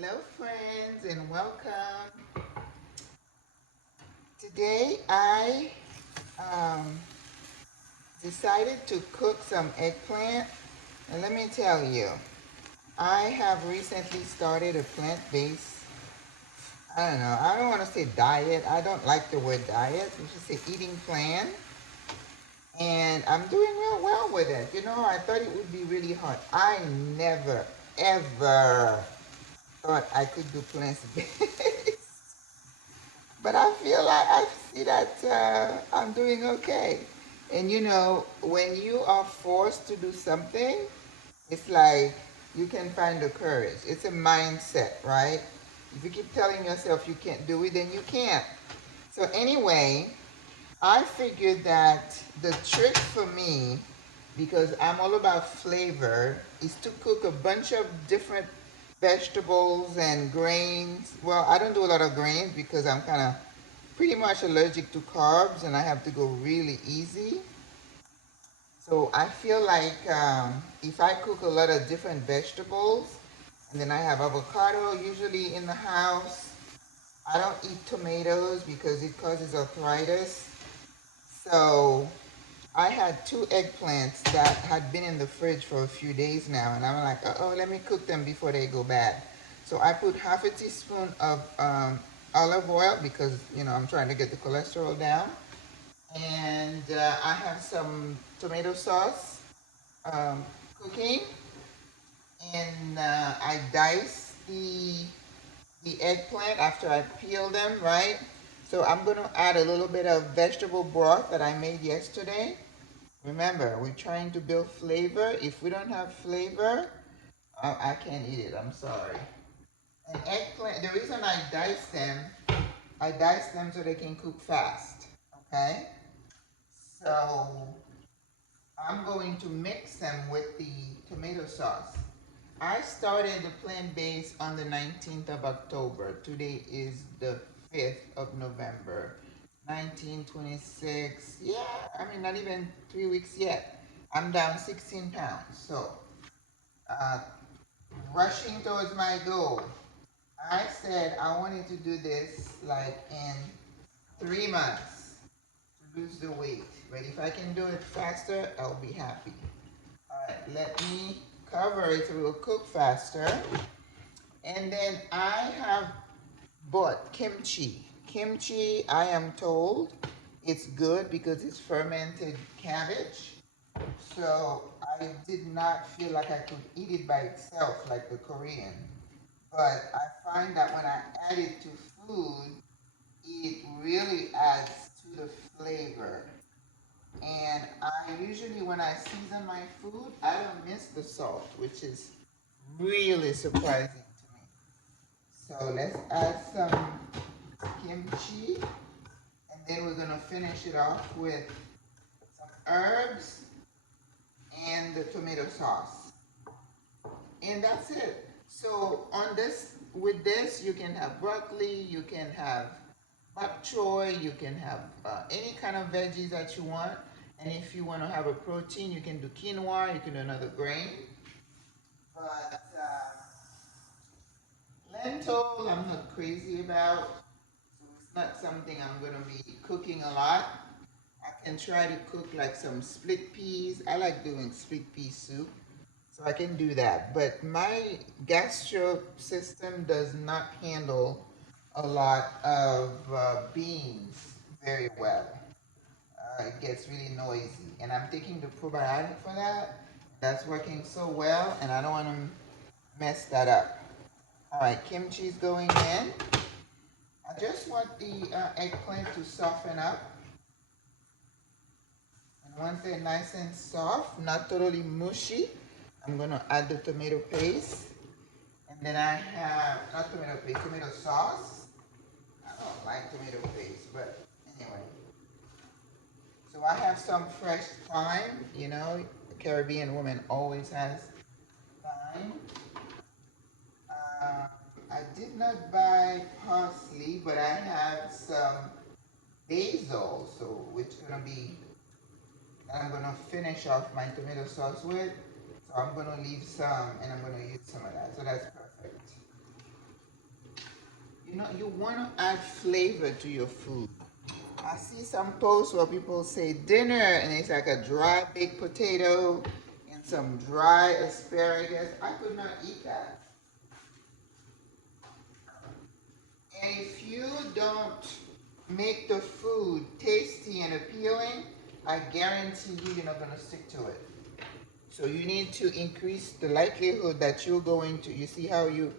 Hello, friends, and welcome. Today, I um, decided to cook some eggplant. And let me tell you, I have recently started a plant-based, I don't want to say diet. I don't like the word diet. We should say eating plan. And I'm doing real well with it. I thought it would be really hard. I never, ever thought I could do plant-based. But I feel like I see that I'm doing okay. And when you are forced to do something, it's like you can find the courage. It's a mindset, right? If you keep telling yourself you can't do it, then you can't. So, anyway, I figured that the trick for me, because I'm all about flavor, is to cook a bunch of different vegetables and grains. Well, I don't do a lot of grains because I'm kind of pretty much allergic to carbs and I have to go really easy. So I feel like if I cook a lot of different vegetables and then I have avocado usually in the house, I don't eat tomatoes because it causes arthritis. So I had two eggplants that had been in the fridge for a few days now, and I'm like, oh, let me cook them before they go bad. So I put half a teaspoon of olive oil because I'm trying to get the cholesterol down, and I have some tomato sauce cooking, and I dice the eggplant after I peel them, right? So I'm going to add a little bit of vegetable broth that I made yesterday. Remember, we're trying to build flavor. If we don't have flavor, I can't eat it. I'm sorry. And eggplant, the reason I dice them so they can cook fast. Okay? So I'm going to mix them with the tomato sauce. I started the plant-based on the 19th of October. Today is the 5th of November. 1926. Yeah, I mean, not even 3 weeks yet. I'm down 16 pounds. So, uh, rushing towards my goal. I said I wanted to do this like in 3 months to lose the weight. But if I can do it faster, I'll be happy. Alright, let me cover it so it will cook faster. And then I have bought kimchi. Kimchi, I am told, it's good because it's fermented cabbage. So I did not feel like I could eat it by itself like the Korean. But I find that when I add it to food, it really adds to the flavor. And I usually, when I season my food, I don't miss the salt, which is really surprising to me. So let's add some kimchi, and then we're gonna finish it off with some herbs and the tomato sauce. And that's it. So on this, with this, you can have broccoli, you can have bok choy, you can have any kind of veggies that you want. And if you want to have a protein, you can do quinoa, you can do another grain. But lentil, I'm not crazy about. So it's not something I'm going to be cooking a lot. I can try to cook like some split peas. I like doing split pea soup. So I can do that. But my gastro system does not handle a lot of beans very well. It gets really noisy. And I'm taking the probiotic for that. That's working so well, and I don't want to mess that up. All right, kimchi is going in. I just want the eggplant to soften up. And once they're nice and soft, not totally mushy, I'm going to add the tomato paste. And then I have, not tomato paste, tomato sauce. I don't like tomato paste, but anyway. So I have some fresh thyme. The Caribbean woman always has thyme. Uh, I did not buy parsley, but I have some basil, so which gonna be, I'm gonna finish off my tomato sauce with. So I'm gonna leave some, and I'm gonna use some of that. So that's perfect. You know, you want to add flavor to your food. I see some posts where people say dinner and it's like a dry baked potato and some dry asparagus. I could not eat that. And if you don't make the food tasty and appealing, I guarantee you're not going to stick to it. So you need to increase the likelihood that you're going to, you see how you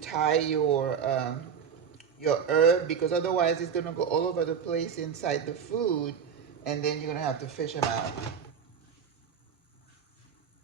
tie your herb, because otherwise it's going to go all over the place inside the food, and then you're going to have to fish them out.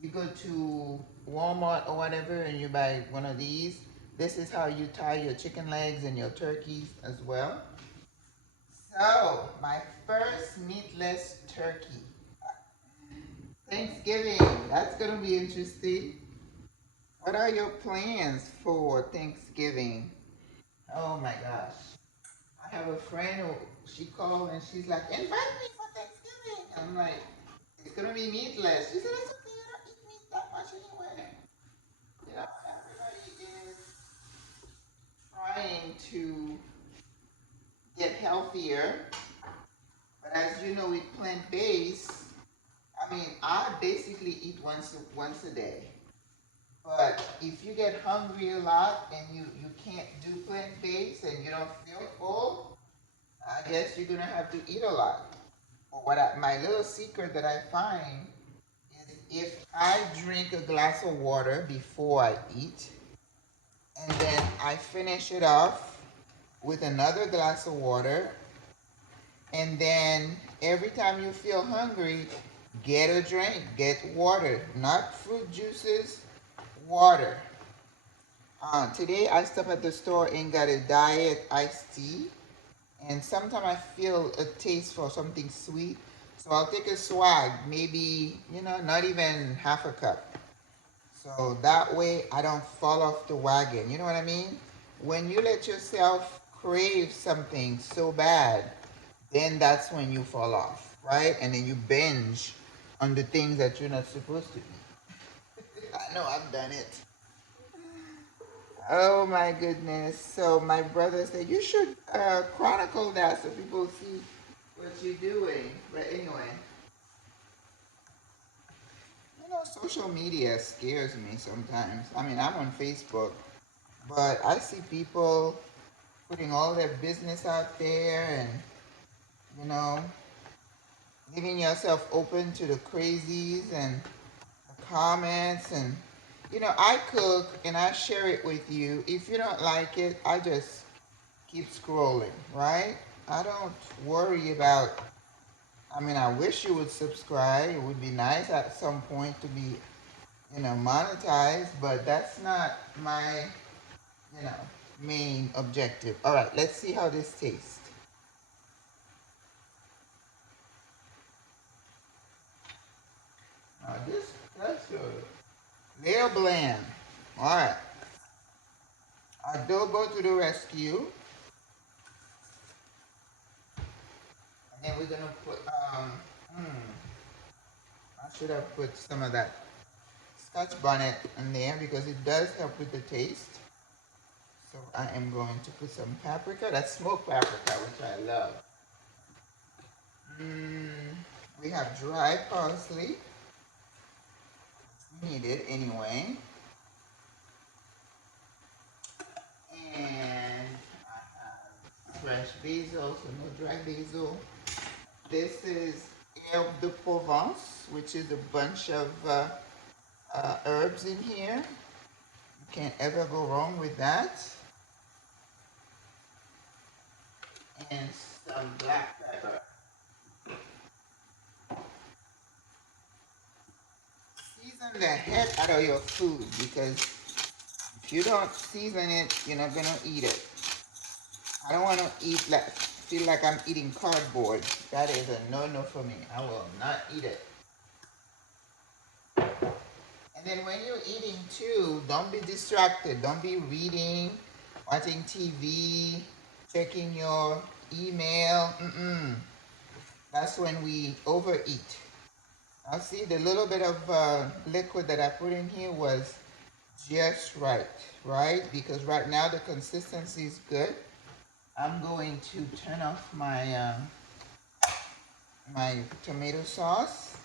You go to Walmart or whatever and you buy one of these. This is how you tie your chicken legs and your turkeys as well. So, my first meatless turkey. Thanksgiving, that's going to be interesting. What are your plans for Thanksgiving? Oh my gosh. I have a friend who she called and she's like, invite me for Thanksgiving. I'm like, it's gonna be meatless. She said, it's okay, I don't eat meat that much anyway. You know, everybody is trying to get healthier. But as you know, with plant-based, I mean, I basically eat once a day. But if you get hungry a lot and you can't do plant-based and you don't feel full, I guess you're gonna have to eat a lot. But my little secret that I find is if I drink a glass of water before I eat, and then I finish it off with another glass of water, and then every time you feel hungry, get a drink, get water, not fruit juices, water. Today I stopped at the store and got a diet iced tea. And sometimes I feel a taste for something sweet. So I'll take a swag, maybe, not even half a cup. So that way I don't fall off the wagon. You know what I mean? When you let yourself crave something so bad, then that's when you fall off, right? And then you binge on the things that you're not supposed to eat. I know I've done it. Oh my goodness. So my brother said, you should chronicle that so people see what you're doing. But anyway, social media scares me sometimes. I mean, I'm on Facebook, but I see people putting all their business out there and, you know, leaving yourself open to the crazies and the comments. And, I cook and I share it with you. If you don't like it, I just keep scrolling, right? I don't worry about, I mean, I wish you would subscribe. It would be nice at some point to be, monetized, but that's not my, you know, main objective. All right, let's see how this tastes. Now that's a little bland. All right, adobo to the rescue. And then we're gonna put, I should have put some of that scotch bonnet in there because it does help with the taste. So I am going to put some paprika. That's smoked paprika, which I love. We have dry parsley. We need it anyway. And I have fresh basil, so no dry basil. This is herbe de Provence, which is a bunch of herbs in here. You can't ever go wrong with that. And some black pepper. Season the heck out of your food because if you don't season it, you're not gonna eat it. I don't want to feel like I'm eating cardboard. That is a no-no for me. I will not eat it. And then when you're eating too, don't be distracted. Don't be reading, watching TV, checking your email. That's when we overeat. Now see, the little bit of liquid that I put in here was just right, right? Because right now the consistency is good. I'm going to turn off my tomato sauce.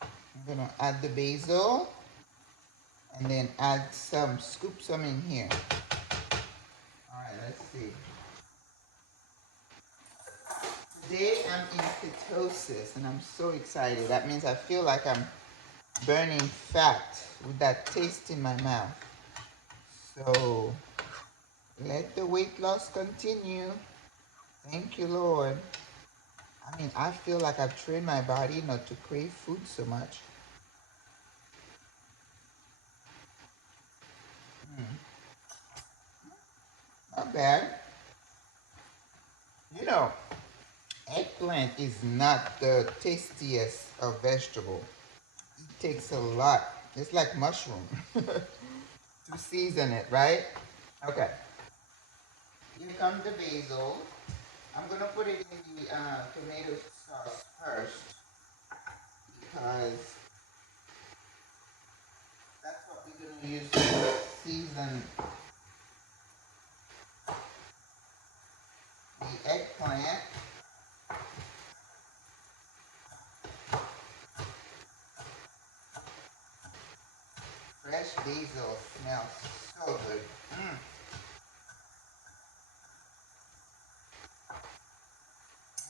I'm gonna add the basil and then add scoop some in here. All right, let's see. Today I'm in ketosis and I'm so excited. That means I feel like I'm burning fat with that taste in my mouth. So let the weight loss continue. Thank you, Lord. I mean, I feel like I've trained my body not to crave food so much. Not bad. You know, eggplant is not the tastiest of vegetable. It takes a lot. It's like mushroom to season it, right? Okay. Here comes the basil. I'm gonna put it in the tomato sauce first because that's what we're gonna use to season the eggplant. Fresh basil smells so good.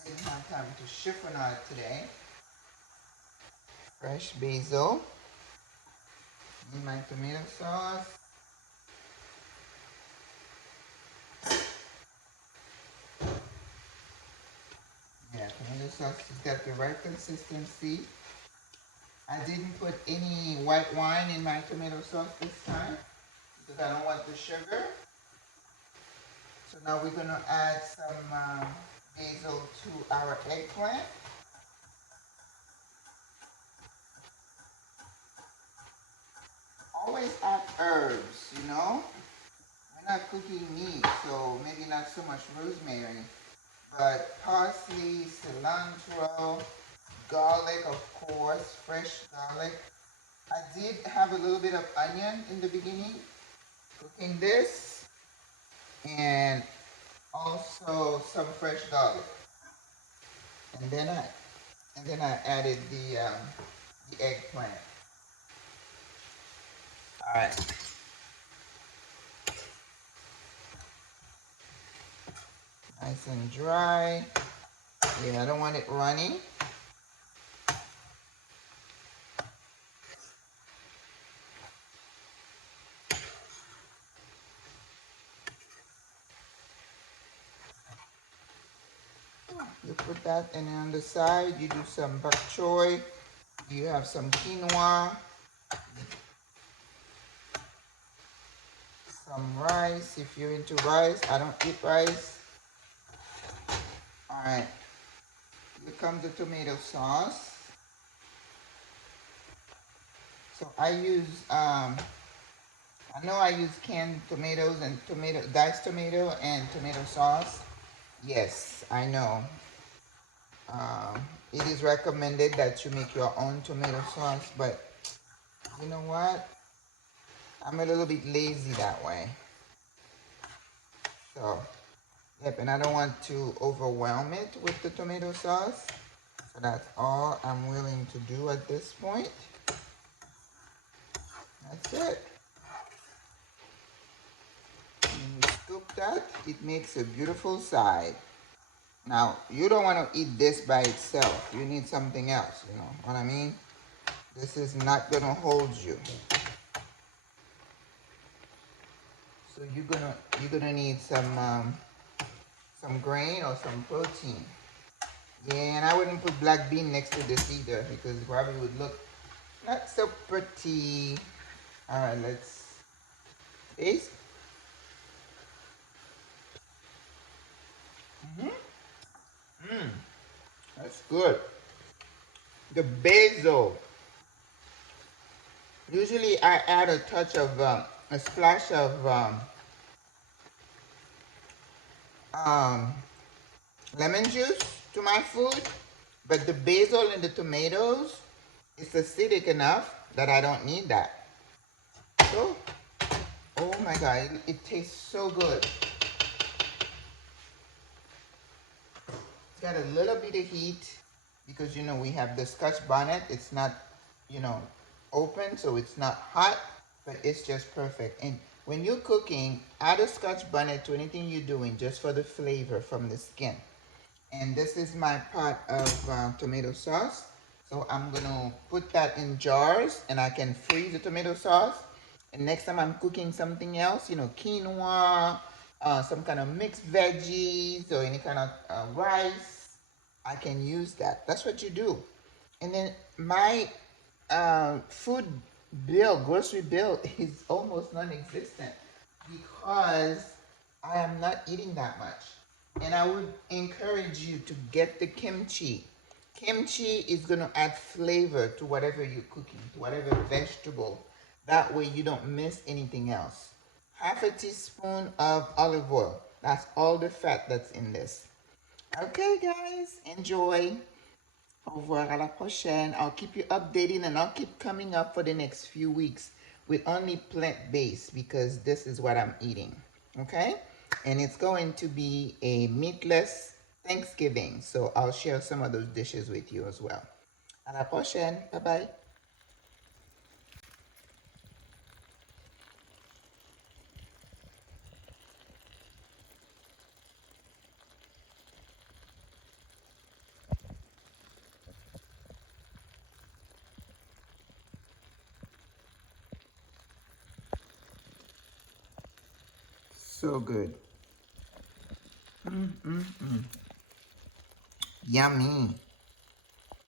I didn't have time to chiffonade today. Fresh basil in my tomato sauce. Yeah, tomato sauce has got the right consistency. I didn't put any white wine in my tomato sauce this time because I don't want the sugar. So now we're gonna add some basil to our eggplant. Always add herbs, you know? We're not cooking meat, so maybe not so much rosemary, but parsley, cilantro, garlic, of course, fresh garlic. I did have a little bit of onion in the beginning cooking this, and also some fresh garlic. And then I added the eggplant. All right. Nice and dry. Yeah, I don't want it runny. You put that, and then on the side you do some bok choy. You have some quinoa, some rice if you're into rice. I don't eat rice. All right. Here comes the tomato sauce. So I use I know I use canned tomatoes and diced tomato and tomato sauce. Yes, I know. It is recommended that you make your own tomato sauce, but you know what? I'm a little bit lazy that way. So, yep, and I don't want to overwhelm it with the tomato sauce. So that's all I'm willing to do at this point. That's it. When you scoop that, it makes a beautiful side. Now, you don't want to eat this by itself. You need something else, you know what I mean? This is not going to hold you. So you're gonna need some grain or some protein. Yeah, and I wouldn't put black bean next to this either because it probably would look not so pretty. All right, let's taste. That's good. The basil. Usually I add a touch of a splash of um, lemon juice to my food, but the basil and the tomatoes, it's acidic enough that I don't need that. basil. Oh my God, it tastes so good. It's got a little bit of heat because you know we have the scotch bonnet. It's not, you know, open, so it's not hot, but it's just perfect. And when you're cooking, add a scotch bonnet to anything you're doing just for the flavor from the skin. And this is my pot of tomato sauce. So I'm gonna put that in jars and I can freeze the tomato sauce. And next time I'm cooking something else, you know, quinoa, some kind of mixed veggies or any kind of rice, I can use that. That's what you do. And then my food bill, grocery bill, is almost non-existent because I am not eating that much. And I would encourage you to get the kimchi. Kimchi is going to add flavor to whatever you're cooking, to whatever vegetable. That way you don't miss anything else. Half a teaspoon of olive oil. That's all the fat that's in this. Okay, guys, enjoy. Au revoir, à la prochaine. I'll keep you updated and I'll keep coming up for the next few weeks with only plant-based because this is what I'm eating. Okay? And it's going to be a meatless Thanksgiving. So I'll share some of those dishes with you as well. À la prochaine. Bye-bye. So good. Mm-mm-mm. Yummy.